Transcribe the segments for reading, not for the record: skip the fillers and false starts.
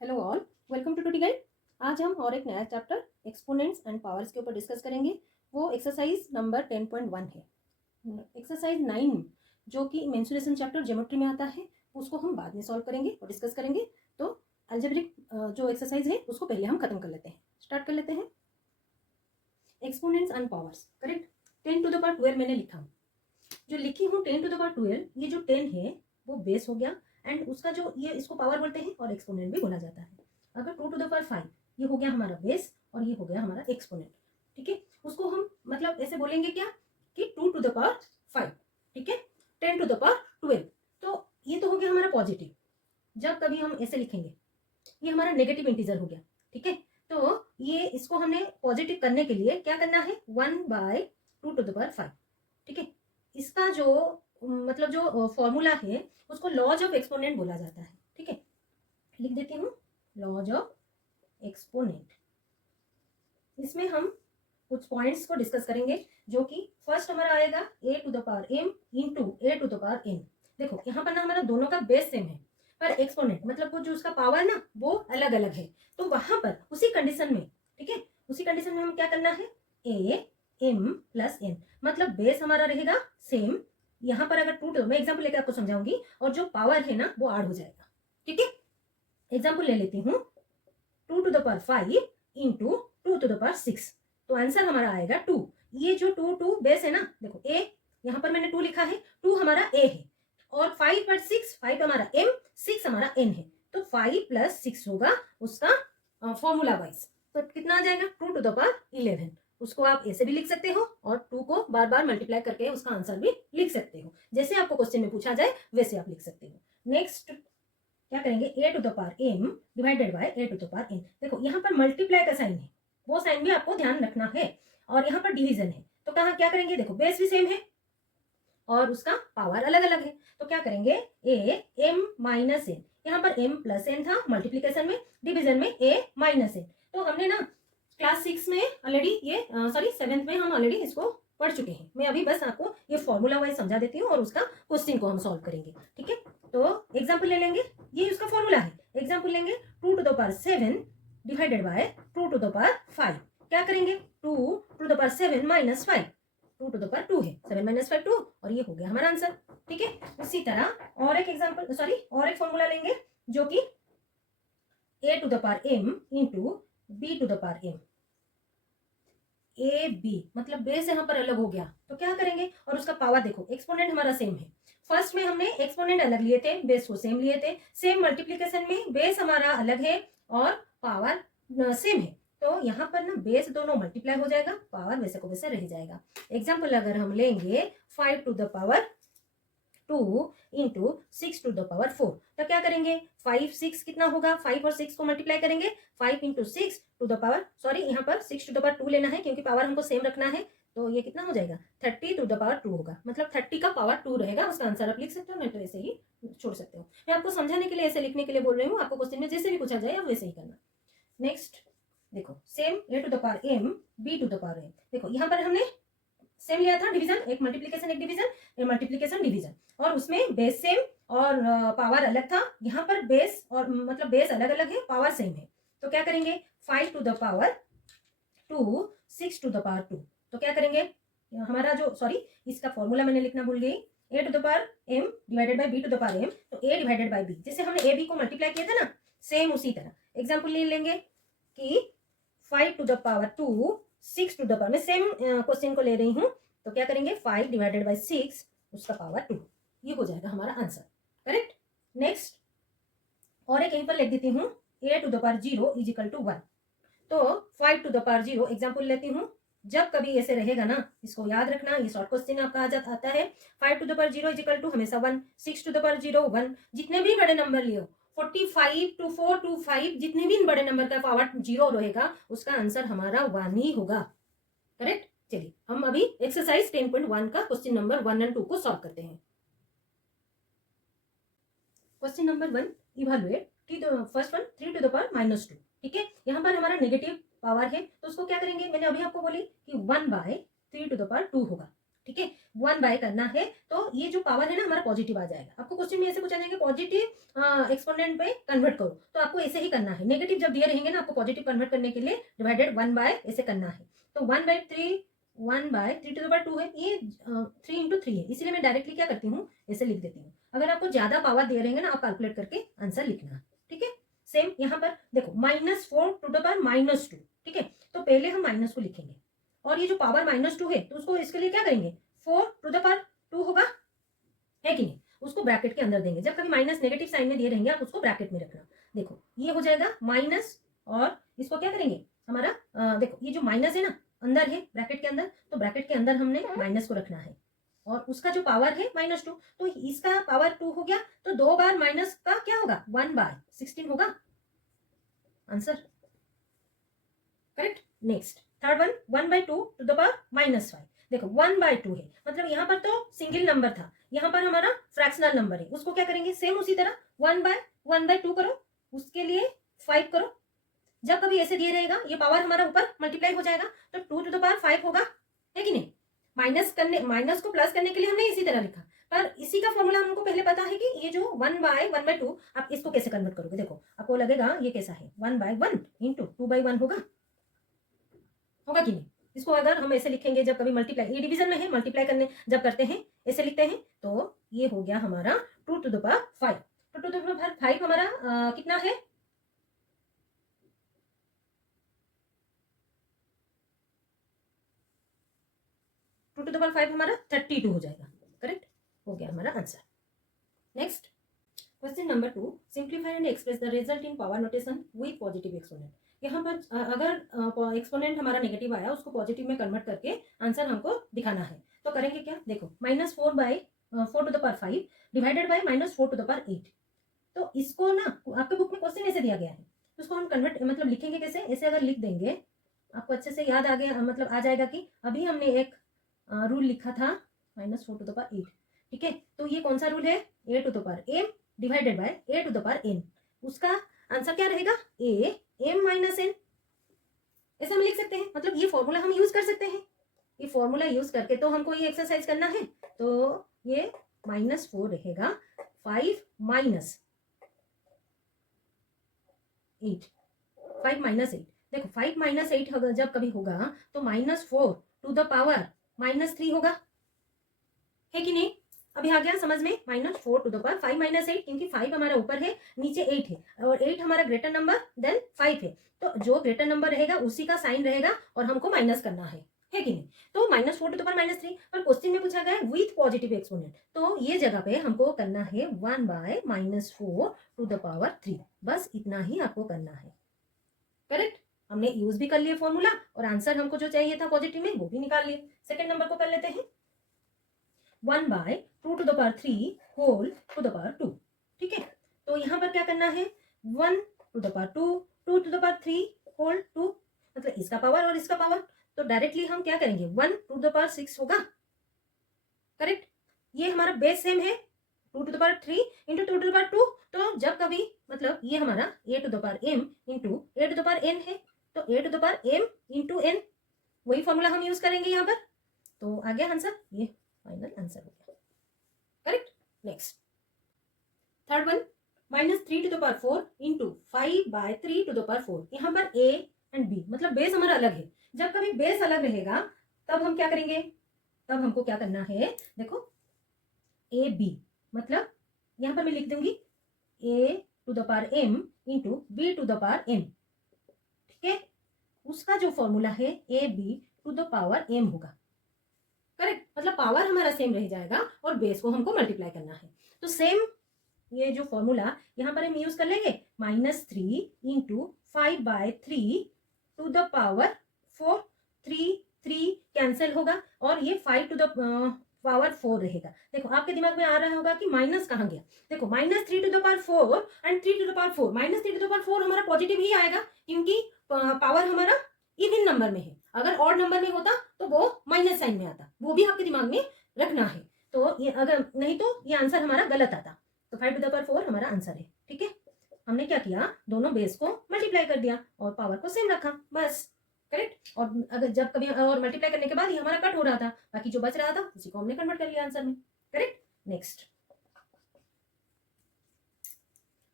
Hello all, welcome to टूटी guide. आज हम और एक नया चैप्टर एक्सपोनेंट्स एंड पावर्स के ऊपर डिस्कस करेंगे। वो एक्सरसाइज नंबर 10.1 है। एक्सरसाइज 9 जो कि मेंसुरेशन चैप्टर ज्योमेट्री में आता है, उसको हम बाद में सॉल्व करेंगे और डिस्कस करेंगे। तो अलजेब्रिक जो एक्सरसाइज है उसको पहले हम खत्म कर लेते हैं, स्टार्ट कर लेते हैं। Exponents and powers, correct. 10 to the power 12 मैंने लिखा हूँ, जो लिखी हूँ 10 टू द पावर 12। ये जो 10 है वो बेस हो गया, एंड उसका जो ये इसको पावर बोलते हैं और एक्सपोनेंट भी बोला जाता है। अगर 2 टू द पावर 5 ये हो गया हमारा बेस और ये हो गया हमारा एक्सपोनेंट। ठीक है, उसको हम मतलब ऐसे बोलेंगे क्या कि 2 टू द पावर 5। ठीक है, 10 टू द पावर 12। तो ये तो हो गया हमारा पॉजिटिव। जब कभी हम ऐसे लिखेंगे ये हमारा नेगेटिव इंटीजर हो गया। ठीक है, तो ये इसको हमने पॉजिटिव करने के लिए क्या करना है, 1/2 टू द पावर 5। ठीक है, इसका जो मतलब जो फॉर्मूला है उसको लॉज ऑफ एक्सपोनेंट बोला जाता है। ठीक है, लिख देती हूँ लॉज ऑफ एक्सपोनेंट। इसमें हम कुछ पॉइंट्स को डिस्कस करेंगे, जो कि फर्स्ट हमारा आएगा a to the power m into a to the power n। देखो यहाँ पर ना हमारा दोनों का बेस सेम है, पर एक्सपोनेंट मतलब वो जो उसका पावर ना वो अलग अलग है। तो वहां पर उसी कंडीशन में, ठीक है, उसी कंडीशन में हम क्या करना है, a m प्लस n, मतलब बेस हमारा रहेगा सेम। यहाँ पर अगर 2 मैं एग्जाम्पल लेकर आपको समझाऊंगी, और जो पावर है ना वो ऐड हो जाएगा। ठीक है, एग्जाम्पल ले लेती हूँ, 2 to the power 5 into 2 to the power 6। तो आंसर हमारा आएगा 2। ये जो 2 बेस है ना, देखो a यहाँ पर मैंने 2 लिखा है, 2 हमारा a है, और 5 पर 6, 5 हमारा m, 6 हमारा n है। तो 5 प्लस 6 होगा उसका फॉर्मूला वाइज। तो कितना आ जाएगा, 2 टू द पावर 11। उसको आप ऐसे भी लिख सकते हो और 2 को बार बार मल्टीप्लाई करके उसका आंसर भी लिख सकते हो। जैसे आपको क्वेश्चन में पूछा जाए वैसे आप लिख सकते हो। नेक्स्ट क्या करेंगे, a to the power m divided by a to the power n। देखो यहाँ पर मल्टीप्लाई का साइन है, वो साइन भी आपको ध्यान रखना है, और यहाँ पर डिवीजन है। तो कहा क्या करेंगे, देखो बेस भी सेम है और उसका पावर अलग अलग है। तो क्या करेंगे, a m माइनस n, यहाँ पर m प्लस n था मल्टीप्लीकेशन में, डिवीजन में a माइनस n। तो हमने ना क्लास 6 में ऑलरेडी ये सॉरी 7th में हम ऑलरेडी इसको पढ़ चुके हैं। मैं अभी बस आपको ये फॉर्मूला वाइज समझा देती हूँ और उसका क्वेश्चन को हम सॉल्व करेंगे। ठीक है, तो एग्जाम्पल ले लेंगे, ये उसका फॉर्मूला है। एग्जाम्पल लेंगे 2 to the power 7 divided by 2 to the power 5। क्या करेंगे, 2 to the power 7 minus 5, 2 to the power 2 है, 7 माइनस 5 2, और ये हो गया हमारा आंसर। ठीक है, इसी तरह और एक एग्जाम्पल सॉरी और एक फॉर्मूला लेंगे, जो कि a to the power m into b to the power m। A B मतलब बेस यहाँ पर अलग हो गया, तो क्या करेंगे, और उसका पावर देखो, एक्सपोनेंट हमारा सेम है। फर्स्ट में हमने एक्सपोनेंट अलग लिए थे, बेस को सेम लिए थे। सेम मल्टीप्लीकेशन में बेस हमारा अलग है और पावर सेम है। तो यहाँ पर ना बेस दोनों मल्टीप्लाई हो जाएगा, पावर वैसे को वैसे रह जाएगा। एग्जाम्पल अगर हम लेंगे 5 to the power 2 into 6 to the power 4, तो क्या करेंगे, 5 6 कितना होगा, 5 और 6 को मल्टीप्लाई करेंगे, 5 into 6 to the power sorry यहाँ पर 6 टू द पावर 2 लेना है, क्योंकि पावर हमको सेम रखना है। तो ये कितना हो जाएगा, 30 टू द पावर 2 होगा, मतलब 30 का पावर 2 रहेगा। उसका आंसर आप लिख सकते हो, नहीं तो ऐसे ही छोड़ सकते हो। मैं आपको समझाने के लिए ऐसे लिखने के लिए बोल रही हूँ, आपको क्वेश्चन में जैसे भी पूछा जाए आप वैसे ही करना। नेक्स्ट देखो, same a to the power m b to the power m। देखो यहाँ पर हमने सेम लिया था, डिवीजन, एक मल्टीप्लीकेशन एक डिवीजन, एक मल्टीप्लीकेशन डिवीजन, और उसमें बेस सेम और पावर अलग था। यहाँ पर बेस और मतलब बेस अलग अलग है, पावर सेम है। तो क्या करेंगे, 5 to the power 2 6 to the power 2। तो क्या करेंगे, हमारा जो सॉरी इसका फॉर्मूला मैंने लिखना भूल गई, a to the power m divided by b to the power m। तो a डिवाइडेड बाय b, जैसे हमने a b को मल्टीप्लाई किया था ना, सेम उसी तरह एग्जाम्पल ले लेंगे कि 5 to the power 2 6 to the power, मैं सेम क्वेश्चन को ले रही हूँ। तो क्या करेंगे, 5 डिवाइडेड बाय 6 उसका पावर 2, ये हो जाएगा हमारा आंसर। करेक्ट। नेक्स्ट और एक यहीं पर लिख देती हूँ, a to the power 0 is equal to 1। तो 5 टू द पावर 0 एग्जाम्पल लेती हूँ। जब कभी ऐसे रहेगा ना, इसको याद रखना, ये शॉर्ट क्वेश्चन आपका आता है। 5 to the power 0 is equal to हमेशा 1, 6 टू द पावर 0 1, जितने भी बड़े नंबर लियो 45 टू 4 टू 5, जितने भी बड़े नंबर का पावर 0 रहेगा उसका आंसर हमारा 1 ही होगा। करेक्ट। चलिए हम अभी एक्सरसाइज 10.1 का क्वेश्चन नंबर 1 और 2 को सॉल्व करते हैं। Question number 1, evaluate first one 3 to the power -2। ठीक है, यहाँ पर हमारा नेगेटिव पावर है, तो उसको क्या करेंगे, मैंने अभी आपको बोली कि 1/3 टू द पावर 2 होगा। ठीक है, 1 बाय करना है, तो ये जो पावर है ना हमारा पॉजिटिव आ जाएगा। आपको क्वेश्चन में ऐसे पूछा जाएगा पॉजिटिव एक्सपोनेंट पे कन्वर्ट करो, तो आपको ऐसे ही करना है। नेगेटिव जब दिए रहेंगे ना आपको पॉजिटिव कन्वर्ट करने के लिए डिवाइडेड 1 बाय ऐसे करना है। तो 1/3 टू द पावर 2 है, ये 3 into 3 है, इसीलिए मैं डायरेक्टली क्या करती हूँ ऐसे लिख देती हूँ। अगर आपको ज्यादा पावर दे रहेंगे ना आप कैलकुलेट करके आंसर लिखना, ठीक है। सेम यहाँ पर देखो -4 टू द पावर -2, ठीक है। तो पहले हम माइनस को लिखेंगे और ये जो पावर -2 है तो उसको इसके लिए क्या करेंगे 4 टू द पावर 2 होगा, है कि नहीं, उसको ब्रैकेट के अंदर देंगे। जब कभी माइनस नेगेटिव साइन में दिए रहेंगे आप उसको ब्रैकेट में रखना। देखो ये हो जाएगा माइनस, और इसको क्या करेंगे हमारा देखो ये जो माइनस है ना अंदर है ब्रैकेट के अंदर, तो ब्रैकेट के अंदर हमने माइनस को रखना है और उसका जो पावर है -2, तो इसका पावर 2 हो गया, तो 2 बार माइनस का क्या होगा 1/16 होगा answer, correct. Next third one 1/2 to the power -5। देखो 1/2 है, मतलब यहाँ पर तो सिंगल नंबर था, यहाँ पर हमारा फ्रैक्शनल नंबर है, उसको क्या करेंगे सेम उसी तरह 1/1/2 करो, उसके लिए 5 करो। जब कभी ऐसे दिए रहेगा ये पावर हमारा ऊपर मल्टीप्लाई हो जाएगा, तो 2 टू द पावर 5 होगा, है कि नहीं। माइनस को प्लस करने के लिए हमने इसी तरह लिखा, पर इसी का फॉर्मूला हमको पहले पता है कि ये जो 1/1/2 आप इसको कैसे कन्वर्ट करोगे। देखो आपको लगेगा ये कैसा है 1/1 इंटू 2/1 होगा कि नहीं। इसको अगर हम ऐसे लिखेंगे जब कभी मल्टीप्लाई, ये डिवीजन में है, मल्टीप्लाई करने जब करते हैं ऐसे लिखते हैं, तो ये हो गया हमारा 2 to the power 5। 2 to the power 5 हमारा कितना है 2 टू द पावर 5 हमारा 32 हो जाएगा, करेक्ट, हो गया हमारा answer. Next question number 2, simplify and express the result in power notation with positive exponent. यहाँ पर अगर एक्सपोनेंट हमारा नेगेटिव आया उसको पॉजिटिव में कन्वर्ट करके आंसर हमको दिखाना है, तो करेंगे क्या। देखो -4 to the power 5 divided by -4 to the power 8। तो इसको ना आपके बुक में क्वेश्चन ऐसे दिया गया है, तो उसको हम कन्वर्ट मतलब लिखेंगे कैसे, ऐसे अगर लिख देंगे आपको अच्छे से याद आ गया, मतलब आ जाएगा कि अभी हमने एक रूल लिखा था -4 टू द पावर 8, ठीक है। तो ये कौन सा रूल है a to the power m divided by a to the power n, उसका आंसर क्या रहेगा a m माइनस n, ऐसा हम लिख सकते हैं। मतलब ये फॉर्मूला हम यूज कर सकते हैं, ये फॉर्मूला यूज करके तो हमको ये एक्सरसाइज करना है, तो ये -4 रहेगा 5 माइनस 8, 5 माइनस 8। देखो 5 माइनस 8 जब कभी होगा तो -4 टू द पावर -3 होगा, है कि नहीं। अभी आ गया समझ में, -4 टू द पावर 5 माइनस 8, क्योंकि 5 हमारा ऊपर है नीचे 8 है और 8 हमारा ग्रेटर नंबर देन 5 है, तो जो ग्रेटर नंबर रहेगा उसी का साइन रहेगा और हमको माइनस करना है कि नहीं। तो -4 टू द पावर -3, पर क्वेश्चन में पूछा गया विथ पॉजिटिव एक्सपोनेंट, तो ये जगह पे हमको करना है 1/-4 टू द पावर 3, बस इतना ही आपको करना है, करेक्ट। हमने यूज भी कर लिया फॉर्मूला और आंसर हमको जो चाहिए था पॉजिटिव में वो भी निकाल लिए। सेकंड नंबर को कर लेते हैं 1/2 to the power 3 whole to the power 2, ठीक है। तो यहाँ पर क्या करना है 1 to the power 2 2 to the power 3 whole 2, मतलब इसका पावर और इसका पावर, तो डायरेक्टली हम क्या करेंगे 1 टू द पावर 6 होगा, करेक्ट। ये हमारा बेस सेम है 2 to the power 3 into 2 to the power 2, तो जब कभी मतलब ये हमारा a to the power m into a to the power n है, तो a to the power m into n, वही फॉर्मूला हम यूज करेंगे यहाँ पर, तो आ गया आंसर, ये फाइनल आंसर हो गया, correct. Next third one -3 to the power 4 into 5/3 to the power 4। यहाँ पर a एंड b मतलब बेस हमारा अलग है, जब कभी बेस अलग रहेगा तब हम क्या करेंगे, तब हमको क्या करना है, देखो a b मतलब यहाँ पर मैं लिख दूंगी a to the power m into b to the power n, ठीक है। उसका जो फॉर्मूला है a b to the power m होगा, करेक्ट। मतलब पावर हमारा सेम रह जाएगा और बेस को हमको मल्टीप्लाई करना है, तो सेम ये जो फॉर्मूला यहाँ पर हम यूज कर लेंगे -3 into 5/3 to the power 4, 3 cancel होगा और ये 5 टू द पावर 4 रहेगा। देखो आपके दिमाग में आ रहा होगा कि माइनस कहाँ गया, देखो -3 to the power 4 and 3 to the power 4, -3 to the power 4 हमारा पॉजिटिव ही आएगा क्योंकि पावर हमारा इवन नंबर में है, अगर ऑड नंबर में होता तो वो माइनस साइन में आता, वो भी आपके दिमाग में रखना है। तो ये अगर नहीं तो ये आंसर हमारा गलत आता, तो 5 टू द पावर 4 हमारा आंसर है, ठीक है। हमने क्या किया, दोनों बेस को मल्टीप्लाई कर दिया और पावर को सेम रखा, बस, करेक्ट। और अगर जब कभी और मल्टीप्लाई करने के बाद ये हमारा कट हो रहा था, बाकी जो बच रहा था उसी को हमने कन्वर्ट कर लिया आंसर में, correct. Next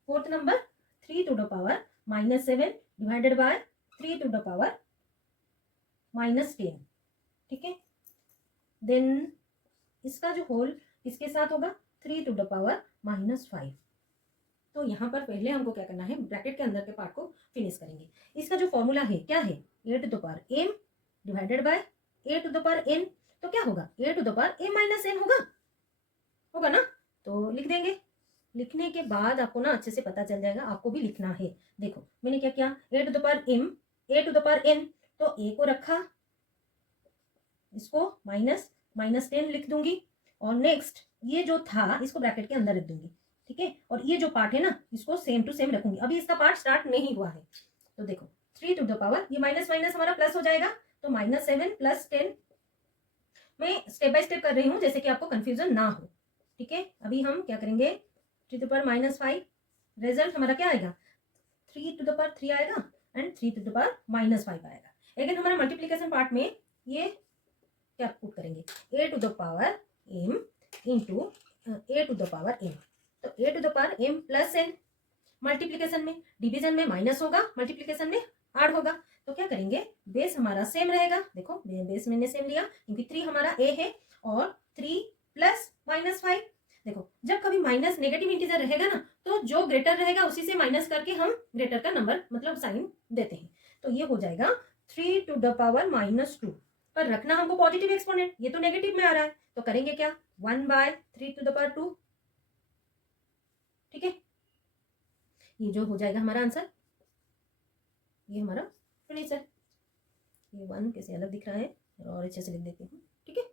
fourth number 3 to the power -7 divided by 3 to the power -10, ठीक है। देन इसका जो होल इसके साथ होगा 3 टू द पावर -5। तो यहाँ पर पहले हमको क्या करना है, ब्रैकेट के अंदर के पार्ट को फिनिश करेंगे। इसका जो फॉर्मूला है क्या है, a to the power m divided by a to the power n। तो क्या होगा, a to the power a minus n होगा ना। तो लिख देंगे। लिखने के बाद आपको ना अच्छे से पता चल जाएगा, आपको भी लिखना है। देखो मैंने क्या किया, a to the power m a to the power n, तो a को रखा, इसको -10 लिख दूंगी, और नेक्स्ट ये जो था इसको ब्रैकेट के अंदर रख दूंगी, ठीक है। और ये जो पार्ट है ना इसको सेम टू सेम रखूंगी। अभी इसका पार्ट स्टार्ट नहीं हुआ है। तो देखो 3 टू द पावर, ये माइनस माइनस हमारा प्लस हो जाएगा, तो -7 + 10। मैं स्टेप बाय स्टेप कर रही हूँ जैसे कि आपको कंफ्यूजन ना हो, ठीक है। अभी हम क्या करेंगे, 3 टू द पावर -5, रिजल्ट हमारा क्या आएगा, 3 टू द पावर 3 आएगा एंड 3 टू द पावर -5 आएगा। लेकिन हमारा मल्टीप्लीकेशन पार्ट में ये क्या पुट करेंगे, a to the power m into a to the power m। तो a to the power m plus n, multiplication में, डिवीजन में माइनस होगा, मल्टीप्लीकेशन में ऐड होगा। तो क्या करेंगे, बेस हमारा सेम रहेगा। देखो बेस मैंने सेम लिया क्योंकि 3 हमारा a है और 3 प्लस -5। देखो जब कभी माइनस नेगेटिव इंटीजर रहेगा ना, तो जो ग्रेटर रहेगा उसी से माइनस करके हम ग्रेटर का नंबर मतलब साइन देते हैं। तो ये हो जाएगा 3 टू द पावर -2, पर रखना हमको पॉजिटिव एक्सपोनेंट, ये तो नेगेटिव में आ रहा है। तो करेंगे क्या, 1/3 टू द पावर 2, ठीक है। ये जो हो जाएगा हमारा आंसर, ये हमारा फिनिश है। ये 1 कैसे अलग दिख रहा है और अच्छे से लिख देती हूँ, ठीक है।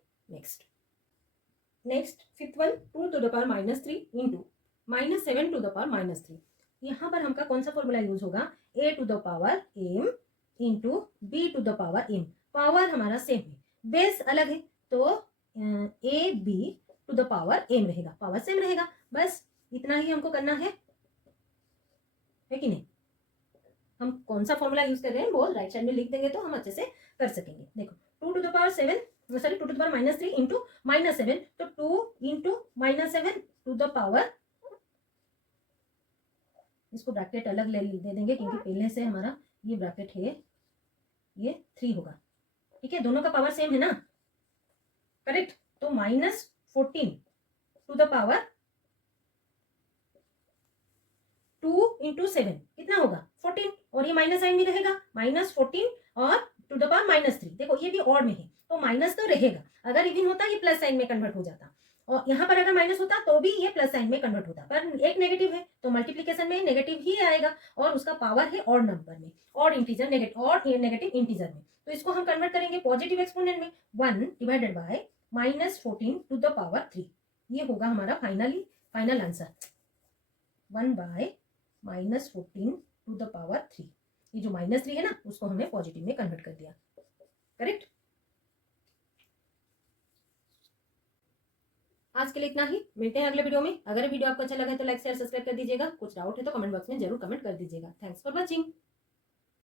Next fifth one, 2 to the power -3 into -7 to the power -3। यहाँ पर हमका कौन सा फॉर्मूला यूज होगा, a to the power m into b to the power m। Power हमारा सेम है, बेस अलग है, तो a b to the power m रहेगा, पावर सेम रहेगा। बस इतना ही हमको करना है कि नहीं। हम कौन सा फॉर्मूला यूज कर रहे हैं वो राइट साइड में लिख देंगे तो हम अच्छे से कर सकेंगे। देखो 2 to the power 7, sorry 2 to the power -3 into -7, तो 2 इंटू -7 टू द पावर, इसको ब्रैकेट अलग ले दे देंगे क्योंकि पहले से हमारा ये ब्रैकेट है, ये 3 होगा, ठीक है। दोनों का पावर सेम है ना, करेक्ट। तो -14 टू द पावर 2 इंटू 7 कितना होगा, 14, और ये माइनस साइन भी रहेगा, -14 और टू द पावर -3। देखो ये भी ऑड में है तो माइनस तो रहेगा, अगर इवन होता ये प्लस साइन में कन्वर्ट हो जाता, और यहाँ पर अगर माइनस होता तो भी ये प्लस साइन में कन्वर्ट होता, पर एक नेगेटिव है तो मल्टीप्लीकेशन में नेगेटिव ही आएगा, और उसका पावर है ऑड नंबर में, ऑड इंटीजर नेगेटिव इंटीजर में। तो इसको हम कन्वर्ट करेंगे पॉजिटिव एक्सपोनेंट में, 1 divided by -14 to the power 3। ये होगा हमारा final answer, 1/-14 to the power 3। ये जो -3 है ना उसको हमने पॉजिटिव में कन्वर्ट कर दिया, करेक्ट। आज के लिए इतना ही, मिलते हैं अगले वीडियो में। अगर वीडियो आपको अच्छा लगा है तो लाइक शेयर सब्सक्राइब कर दीजिएगा। कुछ डाउट है तो कमेंट बॉक्स में जरूर कमेंट कर दीजिएगा। Thanks for watching.